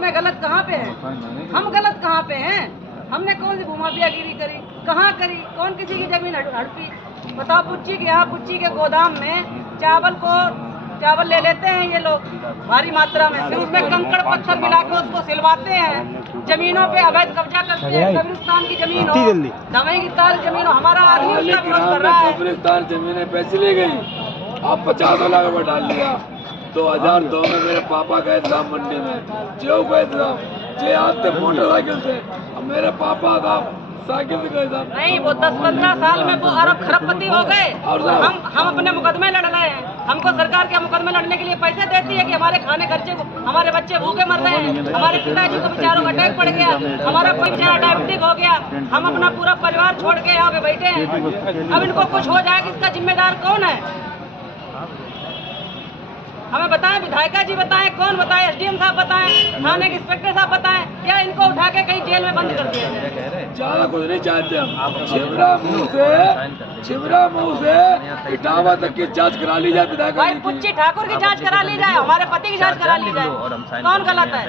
इसमें गलत कहाँ पे है? हम गलत कहाँ पे हैं? हमने कौन सी भूमाफियागिरी करी? कहाँ करी? कौन किसी की जमीन हड़पी? बताओ। पुच्ची के यहाँ, पुच्ची के गोदाम में चावल ले लेते हैं ये लोग भारी मात्रा में, फिर उसमें कंकड़ पत्थर मिला के उसको सिलवाते हैं। जमीनों पे अवैध कब्जा करते हैं। कब्रिस्तान की जमीन हो, दवाई की ताल जमीन हो, हमारा आदमी उसका विरोध कर रहा है। कब्रिस्तान जमीनें पैसे ले गई, अब 50 लाख रुपए डाल लिया। 2002 में मेरे पापा गए थे मंडी में, जो गए थे जे आते मोटरसाइकिल से, अब मेरे पापा था साइकिल से गए थे। नहीं, वो 10-15 साल में वो अरब खरबपति हो गए। और हम अपने मुकदमे लड़ रहे हैं। हमको सरकार के मुकदमे लड़ने के लिए पैसे देती है कि हमारे खाने खर्चे को, हमारे बच्चे भूखे मर रहे हैं, हमारे पिताजी को बेचारों का अटैक पड़ गया, हमारा कोई बेचारा डायबिटिक हो गया, हम अपना पूरा परिवार छोड़ के यहाँ पे बैठे हैं। अब इनको कुछ हो जाए, इसका जिम्मेदार कौन है? हमें बताएं, विधायिका जी बताएं, कौन बताएं? एसडीएम साहब बताएं, थाने के इंस्पेक्टर साहब बताएं, क्या इनको उठा के कहीं जेल में बंद कर दिया जाए? ज्यादा कुछ नहीं चाहते हम। छिबरा मुँह से इटावा तक की जांच करा ली जाए। विधायिका भाई पुच्ची ठाकुर की जांच करा ली जाए, हमारे पति की जांच करा ली जाए। कौन गलत है?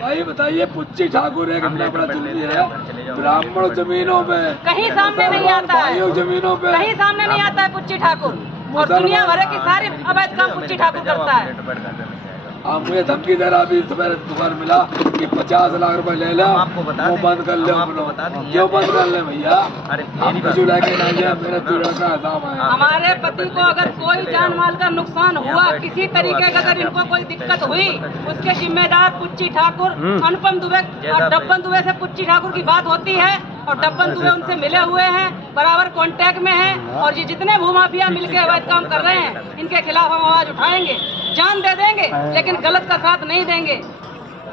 भाई बताइए, पुच्ची ठाकुर है कितना बड़ा जुल्मी है। ब्राह्मण जमीनों में कहीं सामने नहीं आता है, जमीनों पे कहीं सामने नहीं आता है पुच्ची ठाकुर, और दुनिया भर की सारी अवैध काम पुच्ची ठाकुर करता है। मुझे धमकी दे रहा, अभी सवेरे दुकान मिला कि 50 लाख रुपए ले लो, वो बंद कर लो। क्यों बंद कर ले भैया? हम कुछ लेके नहीं गए, मेरे चूड़ा का हिसाब है। हमारे पति को अगर कोई जान माल का नुकसान हुआ, किसी तरीके का अगर इनको कोई दिक्कत हुई, उसके जिम्मेदार पुच्ची ठाकुर, अनुपम दुबे और डब्बन दुबे से पुच्ची ठाकुर की बात होती है, और डब्बन दुबे उनसे मिले हुए हैं, बराबर कांटेक्ट में हैं। और ये जितने भूमाफिया मिलके अवैध काम कर रहे हैं, इनके खिलाफ हम आवाज उठाएंगे, जान दे देंगे, लेकिन गलत का साथ नहीं देंगे।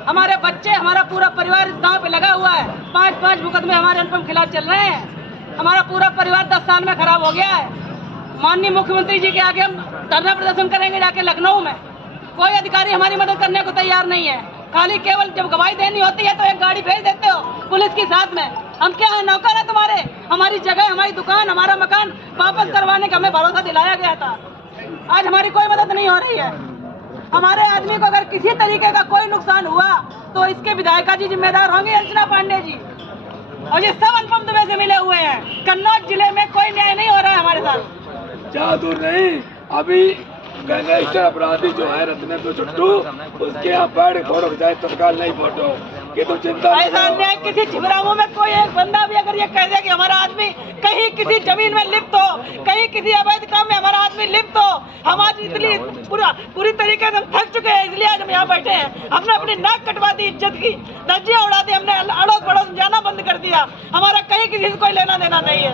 हमारे बच्चे, हमारा पूरा परिवार इस दांव पे लगा हुआ है। 5-5 मुकदमे हमारे अनुपम खिलाफ चल रहे हैं। हमारा पूरा परिवार 10 साल में खराब हो गया है। माननीय मुख्यमंत्री जी के आगे हम धरना प्रदर्शन करेंगे जाके लखनऊ में। कोई अधिकारी हमारी मदद करने को तैयार नहीं है। खाली केवल जब गवाही देनी होती है तो एक गाड़ी भेज देते हो पुलिस के साथ में। हम क्या है, नौकर है तुम्हारे? हमारी जगह, हमारी दुकान, हमारा मकान वापस करवाने का हमें भरोसा दिलाया गया था। आज हमारी कोई मदद नहीं हो रही है। हमारे आदमी को अगर किसी तरीके का कोई नुकसान हुआ तो इसके विधायिका जी जिम्मेदार होंगे, अर्चना पांडे जी। और ये सब अनुपम दुबे से मिले हुए हैं। कन्नौज जिले में कोई न्याय नहीं हो रहा है हमारे साथ। क्या दूर नहीं, अभी गैंगस्टर अपराधी जो है रत्ने तो छुट्टू, उसके यहाँ बैठ फोटो खिंचाए, तत्काल नहीं फोटो कि तुम चिंता ऐसा अन्याय किसी छिबरामू में कोई एक बंदा भी अगर ये कह दे कि हमारा आदमी कहीं किसी जमीन में लिप्त हो, कहीं किसी अवैध काम में हमारा आदमी लिप्त हो, हम आज इतनी पूरी तरीके से हम थक चुके हैं, इसलिए आज हम यहाँ बैठे हैं। हमने अपनी नाक कटवा दी, इज्जत की धज्जियां उड़ा दी, हमने अड़ोस पड़ोस जाना बंद कर दिया। हमारा कहीं किसी से कोई लेना देना नहीं है,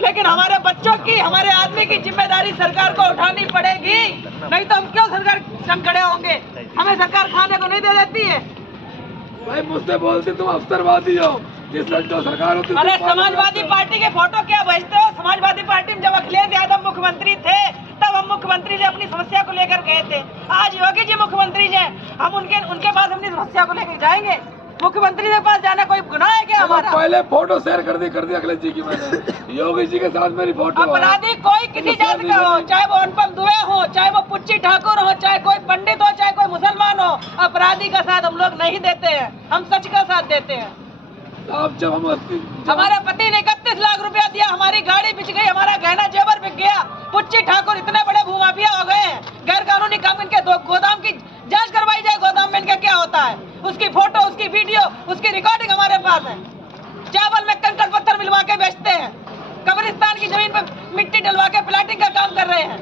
लेकिन हमारे बच्चों की, हमारे आदमी की जिम्मेदारी सरकार को उठानी पड़ेगी। नहीं तो हम क्यों सरकार संग खड़े होंगे? हमें सरकार खाने को नहीं दे देती है। भाई मुझसे बोलते तुम अफसरवादी हो, जिस जो सरकार होती। अरे समाजवादी पार्टी के फोटो क्या भेजते हो? समाजवादी पार्टी में जब अखिलेश यादव मुख्यमंत्री थे तब हम मुख्यमंत्री जी अपनी समस्या को लेकर गए थे। आज योगी जी मुख्यमंत्री जी, हम उनके पास अपनी समस्या को लेकर जाएंगे? मुख्यमंत्री के पास जाना कोई गुनाह है क्या हमारा? पहले फोटो शेयर कर दी अखिलेश जी की मैंने। योगी जी के साथ मेरी फोटो। अपराधी कोई किसी जात का हो, चाहे वो अनुपम दुबे हो, चाहे वो पुच्ची ठाकुर हो, चाहे कोई पंडित हो, चाहे कोई मुसलमान हो, अपराधी का साथ हम लोग नहीं देते हैं, हम सच का साथ देते हैं। अब जब हम हमारे पति ने 31 लाख रुपया दिया, हमारी गाड़ी बिक गई, हमारा गहना जेवर बिक गया। पुच्ची ठाकुर इतने बड़े भूमाफिया हो गए हैं, गैर कानूनी काम, इनके गोदाम की जांच करवाई जाए, गोदाम में इनका क्या होता है, उसकी फोटो, उसकी वीडियो, उसकी रिकॉर्डिंग हमारे पास है। चावल में कंकड़ पत्थर मिलवा के बेचते हैं, कब्रिस्तान की जमीन पर मिट्टी डलवा के प्लाटिंग का काम कर रहे हैं।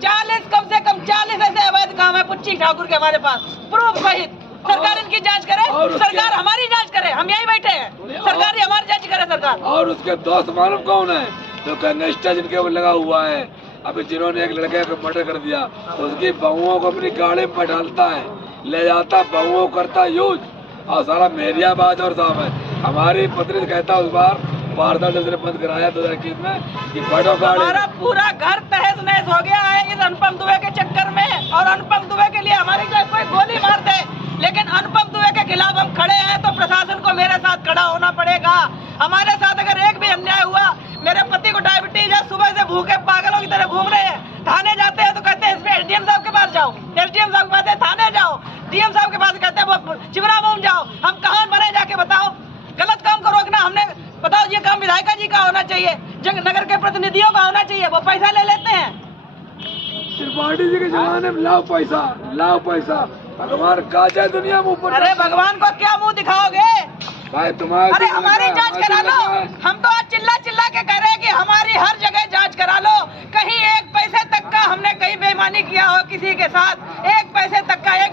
40 कम से कम 40 ऐसे अवैध काम है पुच्ची ठाकुर के हमारे पास, प्रूफ सहित। सरकार इनकी जांच करे, सरकार हमारी जांच करे, हम यही बैठे हैं, सरकार ही हमारी जांच करे सरकार। और उसके दोस्त मालूम कौन है? जो गैंगस्टर जिनके ऊपर लगा हुआ है, अभी जिन्होंने एक लड़के को मर्डर कर दिया, उसकी बहुओं को अपनी गाड़ी में बैठाता है, ले जाता, बहुओं करता यूज, और सारा मेरियाबाद और साहब है। हमारी पत्नी कहता उस बार वारदात ने बंद कराया 2021 में कि बड़ो गाड़ी। हमारा पूरा घर तहस नहस हो गया है इस अनुपम दुबे के चक्कर में, और अनुपम दुबे के लिए हमारी चाहे कोई गोली मार दे, लेकिन अनुपम दुबे के खिलाफ हम खड़े हैं तो प्रशासन को मेरे साथ खड़ा होना पड़ेगा। हमारे साथ अगर एक भी अन्याय हुआ, मेरे पति को डायबिटीज है, सुबह से भूखे पागलों की तरह घूम रहे हैं, थाने जाते हैं तो कहते हैं इसमें एसडीएम साहब के पास जाओ, एसडीएम साहब के पास थाने जाओ, डीएम साहब के पास कहते होना चाहिए, जब नगर के प्रतिनिधियों का होना चाहिए, वो पैसा ले लेते हैं। त्रिपाठी जी के जमाने में लाओ पैसा, भगवान का जाए दुनिया में ऊपर। अरे भगवान को क्या मुंह दिखाओगे भाई तुम्हारे, अरे हमारी जांच करा लो। हम तो आज चिल्ला के कह रहे हैं कि हमारी हर जगह जांच करा लो। कहीं एक पैसे तक का हमने कहीं बेईमानी किया हो किसी के साथ, एक पैसे तक का एक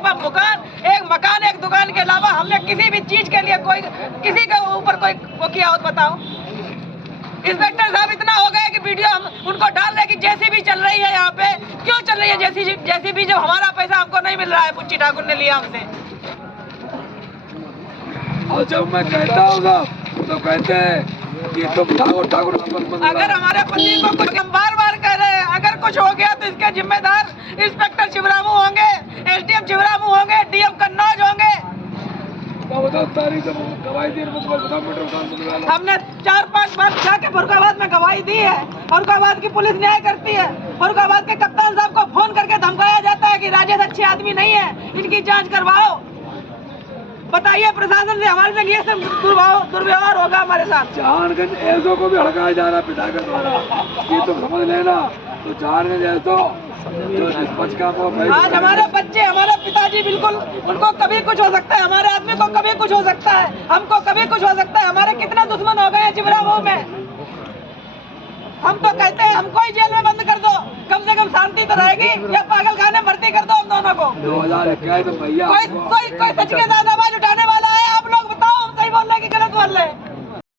मकान एक दुकान के अलावा हमने किसी भी चीज के लिए कोई किसी के ऊपर कोई वो किया हो, बताओ। इंस्पेक्टर साहब इतना हो गए कि वीडियो हम उनको डाल रहे कि जेसीबी चल रही है यहाँ पे। क्यों चल रही है जेसीबी जब हमारा पैसा हमको नहीं मिल रहा है, पुच्ची ठाकुर ने लिया हमसे। और जब मैं कहता हूँ तो कहते हैं कि तुम ठाकुर अगर हमारे पति को कुछ, हम बार कह रहे हैं, अगर कुछ हो गया तो इसके जिम्मेदार इंस्पेक्टर शिवरामू होंगे, एसडीएम शिवरामू होंगे, डीएम कन्नौज होंगे। हमने 4-5 बार जाके फरुखाबाद में गवाही दी है। फरुखाबाद की पुलिस न्याय करती है। फरुखाबाद के कप्तान साहब को फोन करके धमकाया जाता है कि राजेश अच्छे आदमी नहीं है, इनकी जांच करवाओ। बताइए प्रशासन से हमारे लिए सब दुर्व्यवहार होगा हमारे साथ। जहानगंज एसओ को भी हड़काया जा रहा है विधायक द्वारा, ये तुम समझ लेना। तो जहानगंज एसओ जो निष्पक्ष काम हो, आज हमारे बच्चे, हमारे पिताजी, बिल्कुल उनको कभी कुछ हो सकता है, हमारे आदमी को कभी कुछ हो सकता है, हमको कभी कुछ हो सकता है। हमारे कितने दुश्मन हो गए हैं शिवरामऊ में। हम तो कहते हैं हमको ही जेल में बंद कर दो, कम से कम शांति तो रहेगी, या पागल खाने भर्ती कर दो हम दोनों को। 2021 में भैया कोई सच के साथ आवाज उठाने वाला है? आप लोग बताओ, हम सही बोल रहे हैं कि गलत बोल रहे हैं?